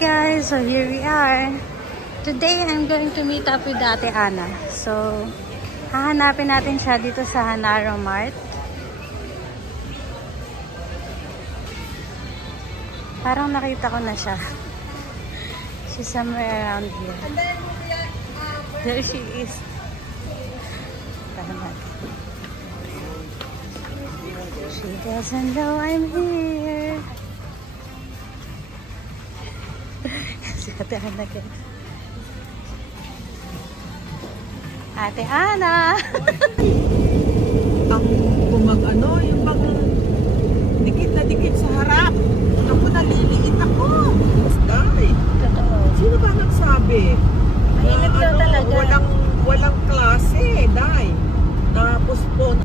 guys, so here we are. Today I'm going to meet up with Ate Ana. So, hahanapin natin siya dito sa Hanaro Mart. Parang nakita ko na siya. She's somewhere around here. There she is. She doesn't know I'm here. Si Ate Ana guys. Ate Ana! Ang ano, yung bang dikit na dikit sa harap. Ako naliliit ako. Day. Totoo. Sino ba nagsabi? Mainit daw talaga. Walang klase, Day. Tapos po.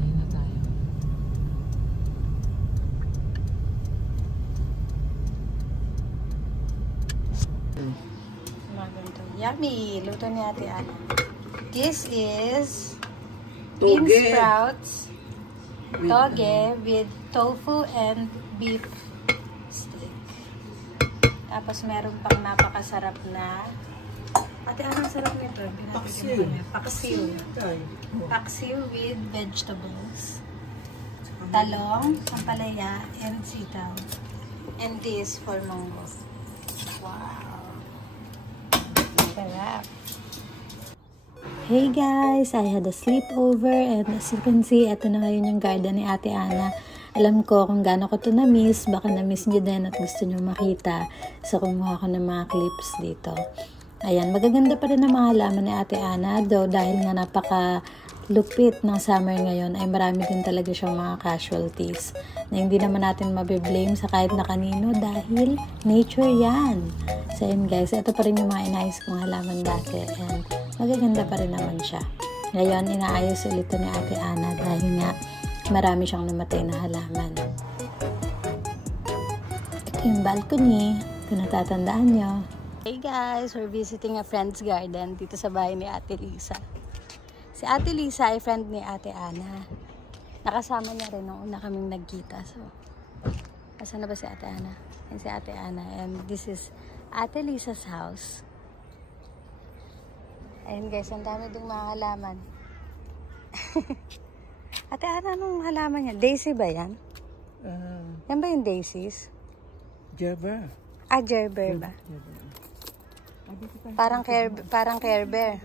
Yummy! Luto ni Ate Ana. This is bean sprouts, toge with tofu and beef steak. Tapos meron pang napakasarap na Ate Ana, ang sarap nito. Paksiw. Paksiw with vegetables. Talong, ampalaya, and sitaw. And this for munggo. Wow! Sarap. Hey guys! I had a sleepover and as you can see, ito na ngayon yung garden ni Ate Ana. Alam ko kung gaano ko ito na-miss, baka na-miss nyo din at gusto nyo makita. So kumuha ko ng mga clips dito. Ayan, magaganda pa rin ang mga halaman ni Ate Ana. Though dahil nga napaka-lupit ng summer ngayon, ay marami din talaga siyang mga casualties. Na hindi naman natin mabiblame sa kahit na kanino dahil nature yan. So yun guys, ito pa rin yung mga inayos kong halaman dati. And magaganda pa rin naman siya. Ngayon, inaayos ulit ito ni Ate Ana dahil nga marami siyang namatay na halaman. Ito yung balcony. Kung natatandaan nyo. Hey guys, we're visiting a friend's garden dito sa bahay ni Ate Lisa. Si Ate Lisa ay friend ni Ate Ana. Nakasama niya rin nung una kaming nagkita. So, asan na ba si Ate Ana? Yan si Ate Ana. And this is Ate Lisa's house. Ayun guys, ang dami ding mga halaman. Ate Ana, anong halaman niya? Daisy ba yan? Yan ba yung daisies? Gerber. Ah, gerber ba? Parang Care Bear.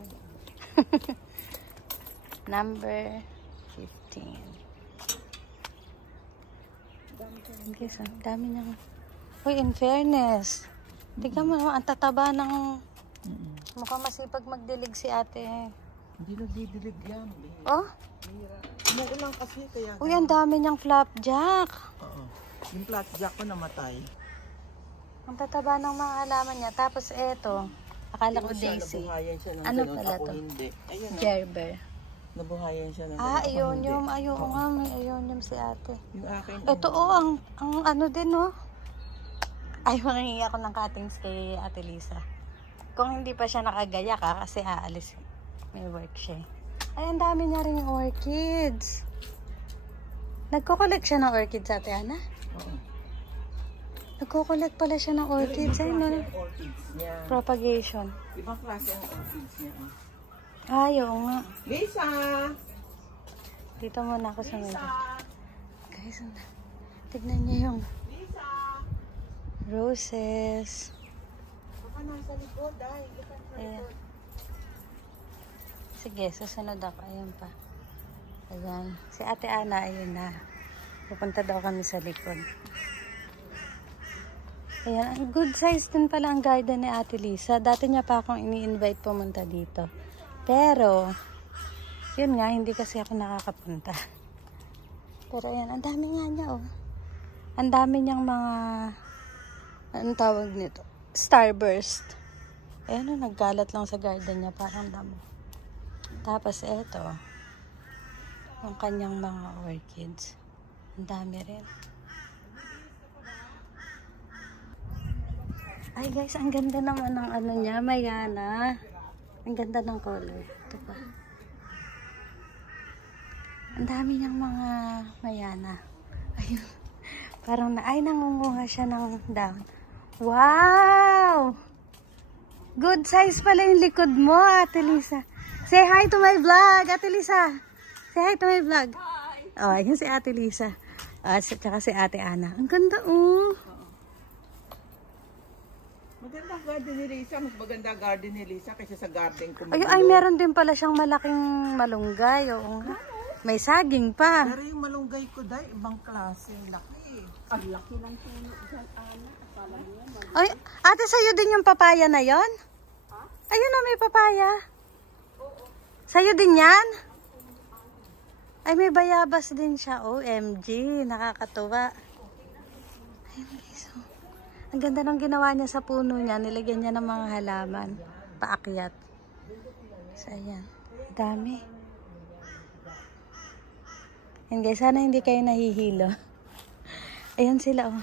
Number 15. Guys, ang dami niyang... Uy, in fairness. Tignan mo naman, ang tataba ng... Mukhang masipag magdilig si ate. Hindi nagdidilig yan. Oh? Umuulang kasi kaya... Uy, ang dami niyang flapjack. Oo. Yung flapjack ko namatay. Ang tataba ng mga halaman niya. Tapos eto, akala ko daisy. Ano pala to? Gerber. Nabuhayan siya ng ionium. Ayaw nga, may ionium si ate. Yung akin. Ito ang ano din Ay, mangingi ako ng cuttings kay Ate Lisa. Kung hindi pa siya nakagaya ka, kasi aalis. May work siya. Ay, ang dami niya rin yung orchids. Nagko-collect siya ng orchids, Ate Ana? Oo. Nagko-collect pala siya ng orchids. Ay, no? Propagation. Ibang klase ang orchids niya. Oo nga. Lisa! Dito muna ako sa mga. Guys, tignan niyo yung roses. Baka nasa likod, ay. Ayan. Sige, susunod ako. Ayan pa. Ayan. Si Ate Ana, ayun na. Pupunta daw kami sa likod. Ayan. Good size din pala ang garden ni Ate Lisa. Dati niya pa akong ini-invite pumunta dito. Pero, yun nga, hindi kasi ako nakakapunta. Pero ayan, ang dami nga niya, Ang dami niyang mga, anong tawag nito? Starburst. Ayan, naggalat lang sa garden niya, parang damo. Tapos eto, yung kanyang mga orchids. Ang dami rin. Ay guys, ang ganda naman ng ano niya, Mayana. Ang ganda ng color. Ito pa. Ang dami niyang mga Mayana. Ayun. Parang nangunguha siya ng down. Wow! Good size pala yung likod mo, Ate Lisa. Say hi to my vlog, Ate Lisa. Say hi to my vlog. Hi! Oh, yun si Ate Lisa. At saka si Ate Ana. Ang ganda, oh. Maganda garden ni Lisa. Mas maganda garden ni Lisa kaysa sa garden ko. Ay, meron din pala siyang malaking malunggay. Oo nga. May saging pa. Pero yung malunggay ko dahil ibang klase. Laki. Ang laki ng puno dyan, Ana. Akala mo yan. Ay, ate, sa'yo din yung papaya na yon? Ha? Ayun na, may papaya. Oo. Sa'yo din yan? Ay, may bayabas din siya. OMG, nakakatuwa. Ay, so, ang ganda ng ginawa niya sa puno niya. Nilagyan niya ng mga halaman. Paakyat. So, ayan. Dami. Yan guys, sana hindi kayo nahihilo. Ayan sila, oh.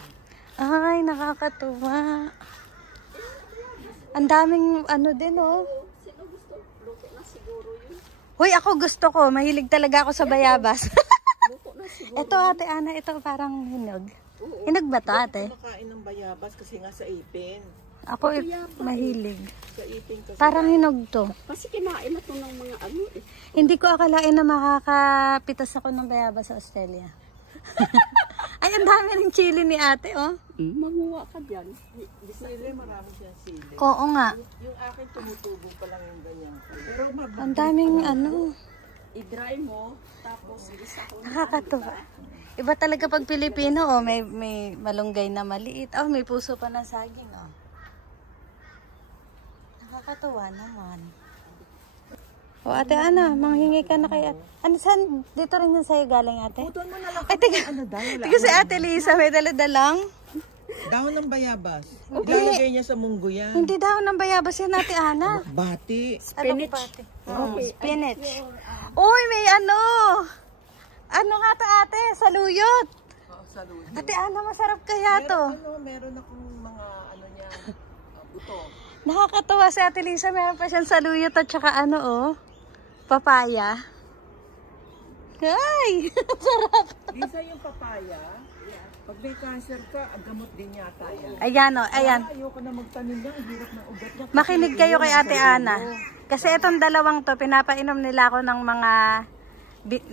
Ay, nakakatuwa. Ang daming ano din, oh. Sino gusto? Luto na siguro yun. Hoy, ako gusto ko. Mahilig talaga ako sa bayabas. Luto na siguro. Ito, Ate Ana, ito parang hinog. Hinog ba to, ate? Kumakain ng bayabas kasi nga sa ipin. Ako mahilig. Sa ipin kasi. Parang hinog to. Kasi kinain na to ng mga ano eh. Hindi ko akalain na makakapitas ako ng bayabas sa Australia. Ay, ang dami ng chili ni ate, oh. Manguha ka dyan. Sili, marami siyang sili. Oo nga. Yung akin tumutubo pa lang yung ganyan. Pero Ang daming ano. I-dry mo, tapos isa ko na. Nakakatuwa. Iba talaga pag Pilipino, oh. May malunggay na maliit. Oh, may puso pa na saging, oh. Nakakatuwa naman. O, Ate Ana, manghingi ka na kay ate. Ano, saan? Dito rin yan sa'yo galing, ate? Putuan mo na lang Ay, kami tiga, ng ano dahil. tiga si Ate Lisa, may dala-dalang. Dahon ng bayabas. Ilalagay niya sa munggo yan. Hindi daw ng bayabas yan, Ate Ana. Bati. Spinach. Spinach. Uy, may ano. Ano nga to, ate? Saluyot. Salud. Ate Ana, masarap kaya to. Meron akong mga ano niya, buto. Nakakatuwa si Ate Lisa. Meron pa siyang saluyot at saka ano, oh. Papaya. Ay! Sarap! Lisa, yung papaya, pag may cancer ka, gamot din yata yan. Ayan, oh. Ayan. Ayoko na magtanim yan, ang hirap ng ugat niya. Makinig kayo kay Ate Ana. Kasi itong dalawang to, pinapainom nila ako ng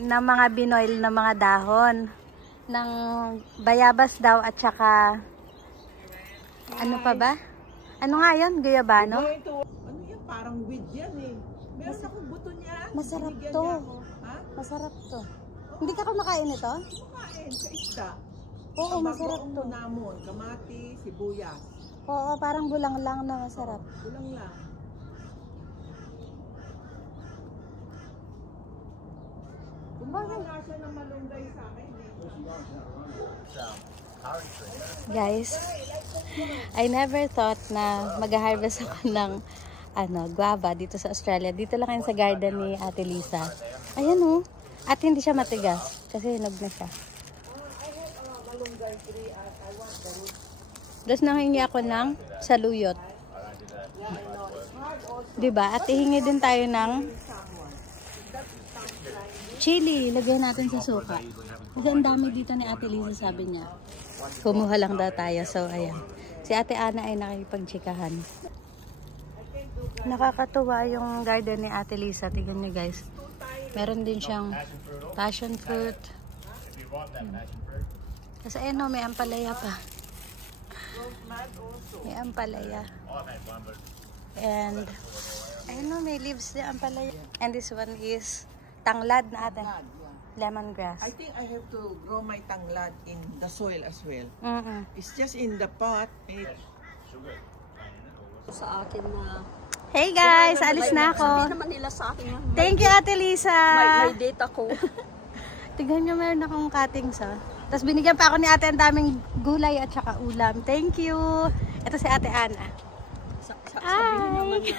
mga binoil na mga dahon. Ng bayabas daw at saka ano pa ba? Ano nga yun? Guyabano? Ano yan? Parang weed yan eh. Meron akong buto niyan. Masarap Binigyan to. niya ako. Ha? Masarap to. Hindi ka kumakain ito? Kumain sa isda. Oo, masarap to. Namon, kamati, sibuyas. Oo, parang bulang lang na masarap. Kulang lang. Kumbaga siya ng malunggay sa akin. Guys, I never thought na mag-harvest ako ng guava dito sa Australia. Dito lang yan sa garden ni Ate Lisa. Ayan, oh. At hindi siya matigas kasi hinog na siya. Tapos nanghingi ako ng saluyot. Diba? At ihingi din tayo ng chili. Lagay natin sa suka. Kasi ang dami dito ni Ate Lisa, sabi niya. Kumuha lang daw tayo. So, ayan. Si Ate Ana ay nakipagtsikahan. Nakakatuwa yung garden ni Ate Lisa. Tignan niyo, guys. Meron din siyang passion fruit. Kasi ayun, may ampalaya pa. May ampalaya. And ayun, may leaves din ampalaya. And this one is tanglad na ate. Lemongrass. I think I have to grow my tanglad in the soil as well. It's just in the pot. Sa akin na. Hey guys, alis na Sabi ako. naman nila sa akin na. Thank you, Ate Lisa. May date ako. Tignan nyo, meron akong cuttings, ha. Tapos binigyan pa ako ni ate ang daming gulay at saka ulam. Thank you. Ito si Ate Ana. Sabihin naman na.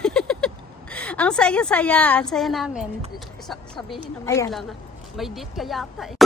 Ang saya-saya. Ang saya namin. Sabihin naman Ayan. nila na. May date ka yata eh.